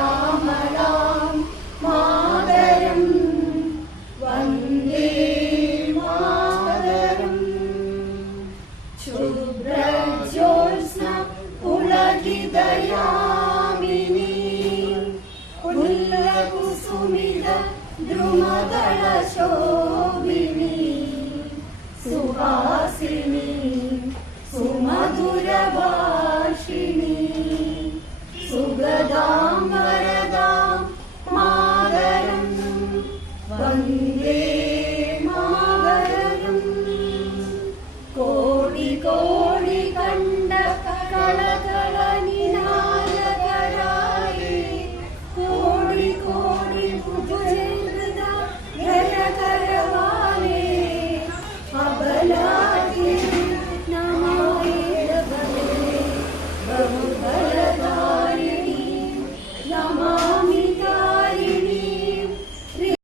സസ്യശ്യാമളാം മാതരം വന്ദേ മാതരം. ശുഭ്രജ്യോത്സ്ന പുളകിതയാമിനി ഉല്ലകുസുമിത ദ്രുമദളശോഭിനി സുഹാസിനി സുമധുരഭാഷിണി സുഗദാം വരദാം മാതരം വന്ദേ മാതരം. കോടി കോടി കണ്ട കളകളനിനാദകരായി കോടി കോടി പുതുജൃത ഘനകരവാലേ അബലാകി നമോയേ ബഹുബല